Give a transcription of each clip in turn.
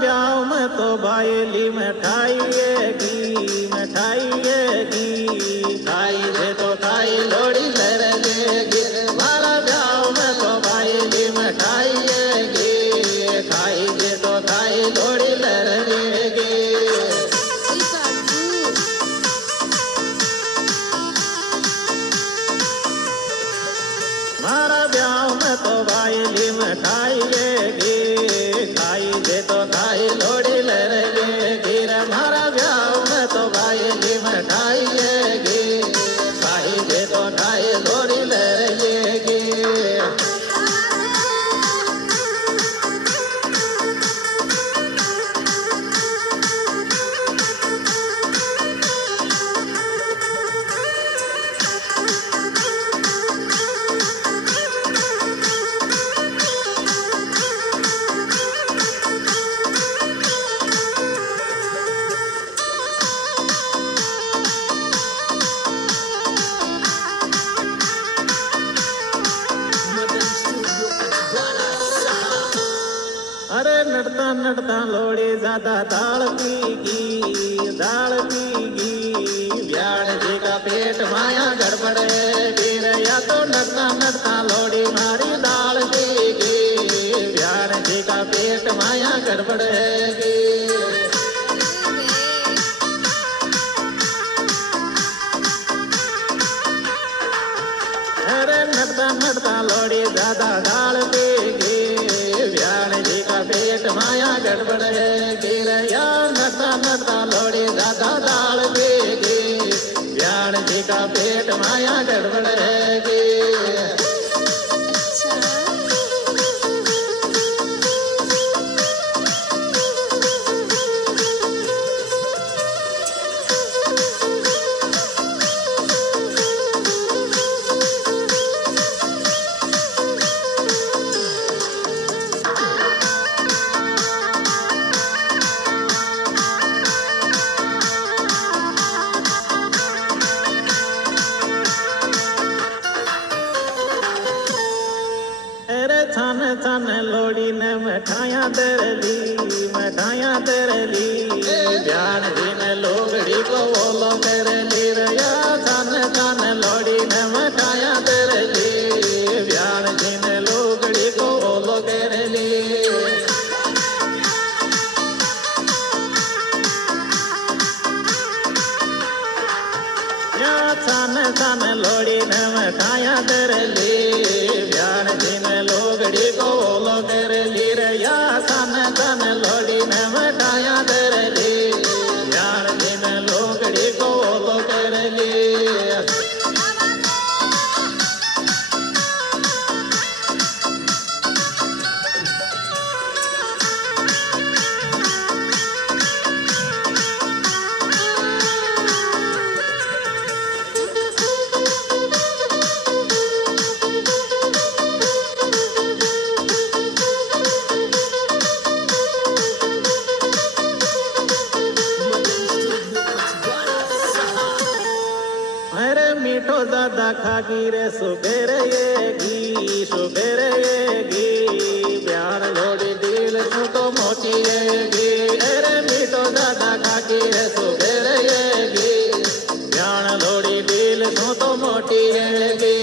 ब्याह में तो बायली मिठाईएगी खाई दे तो खाई लोड़ी लरजेगी। मारा ब्याह में तो बायली मिठाईएगी खाई दे तो खाई लोड़ी लरजेगी। मारा ब्याह में तो बायली मिठाईएगी खाई दे तो खाई लोड़ी लरजेगी। मारा ब्याह में तो बायली मिठाईएगी खाई दे तो खाई लोड़ी लरजेगी। अरे नड़ता नड़ता लोड़ी ज्यादा दाल पीगी ब्याण जी का पेट माया गड़बड़े गिर या तो नड़ता नड़ता लोड़ी मारी दाल पीगी ब्याण जी का पेट माया गड़बड़ेगी। अरे नड़ता नड़ता लोड़ी ज्यादा दाल पीगी ब्याण जी का पेट माया गड़बड़ है गिरया। नड़ता नड़ता लोड़ी दादा दाल पीगी ब्याण जी का पेट माया गड़बड़ है गी। छान छान लोड़ी ने मिठाइयाँ दरली ब्याण जी ने लोगड़ी को बोलो करली रया। छान छान लोड़ी ने मिठाइयाँ दरली ब्याण जी ने लोगड़ी को बोलो करली। या छान छान लोड़ी ने मिठाइयाँ दरली ब्याण जी ने लोगड़ी को बोलो करली रया। छान छान लोड़ी ने मिठाइयाँ दरली ब्याण जी ने लोगड़ी को बोलो करली। मीठो ज्यादा खागी रे सुबेरे ब्याण लोड़ी दिल तू तो मोटी येगी। अरे मीठो ज्यादा खागी रे सुबेरे ब्याण लोड़ी दिल तू तो मोटी येगी।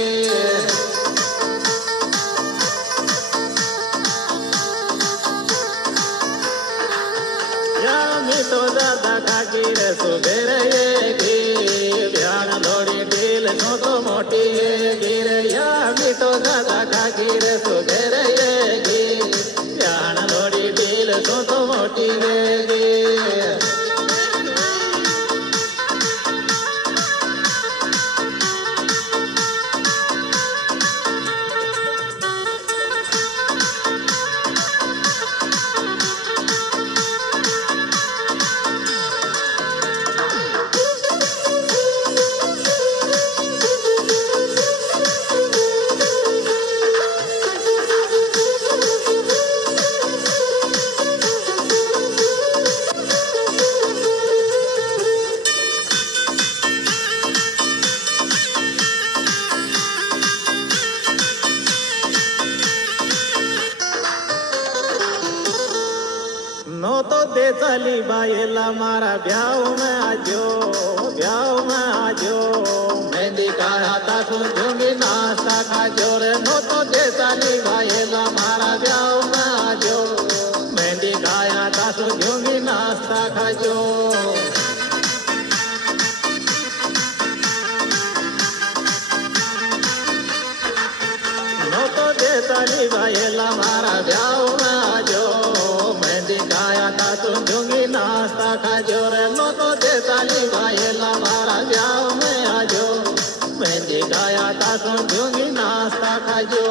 या मीठो ज्यादा खागी रे सुबेरे ब्याण लोड़ी दिल तो मोटी गिर या मीठो ज्यादा खागी रे सुबेरे ब्याण लोड़ी दिल तो मोटी गी। दे चली बायला मारा ब्याव में आजो, ब्याव में आजो। मेहंदी का हाथा सुन झूमी नाश्ता खाजो रे, नो तो दे चली बायला मारा ब्याव में आजो। मेहंदी का हाथा सुन झूमी नाश्ता खाजो। ताली बायला मारा ब्याव में आजो। मेहंदी गाया था तुम झूमी नाश्ता खाजो रे, नो तो दे ताली बायला मारा ब्याव में आजो। मेहंदी गाया था तुम झूमी नाश्ता खाजो।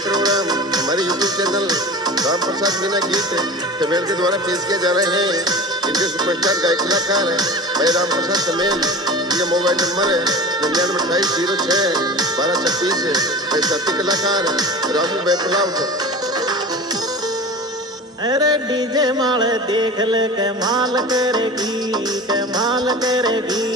प्रोग्राम हमारे YouTube चैनल राम प्रसाद मीना गीत तमेल के द्वारा पेश किया जा रहे हैं। इनके सुपरस्टार गायक कलाकार हैं भाई राम प्रसाद तमेल। इनका मोबाइल नंबर है 9928061236। भाई साथी कलाकार रामू बैपलाउट। अरे डीजे माल देख ले कमाल करेगी, कमाल करेगी।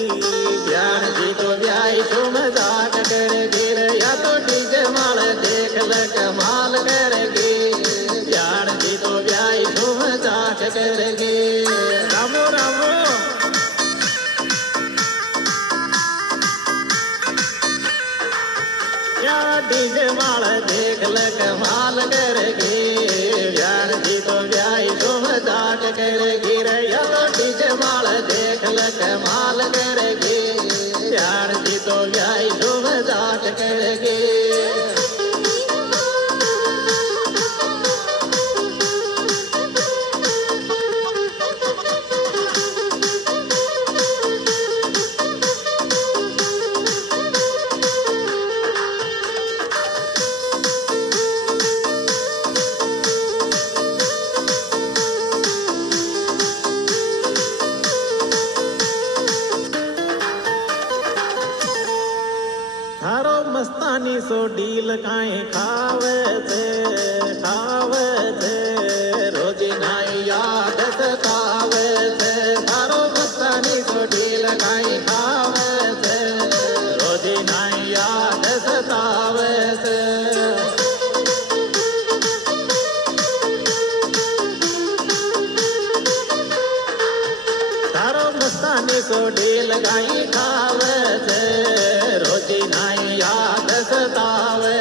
ब्यान जी तो ब्याई तो मजाक करेगी रे, या तो डीजे माल देख ले कमाल करेगी। ब्यान जी तो ब्याई तो मजाक करेगी। रामो रामो या डीजे माल देख ले कमाल करेगी। ब्यान जी तो ब्याई तो मजाक करेगी रे, या तो डीजे माल देख ले कमाल करेगी। ब्यान जी तो ब्याई तो मजाक करेगी। थारो मस्तानी सो डील काई खावे थे, खावे थे। रोजी नाई याद सतावे थे। थारो मस्तानी सो डील काई खावे थे। रोजी नाई याद सतावे थे। थारो मस्तानी सो डील गाई खावे थे। रोजी नाई याद सतावे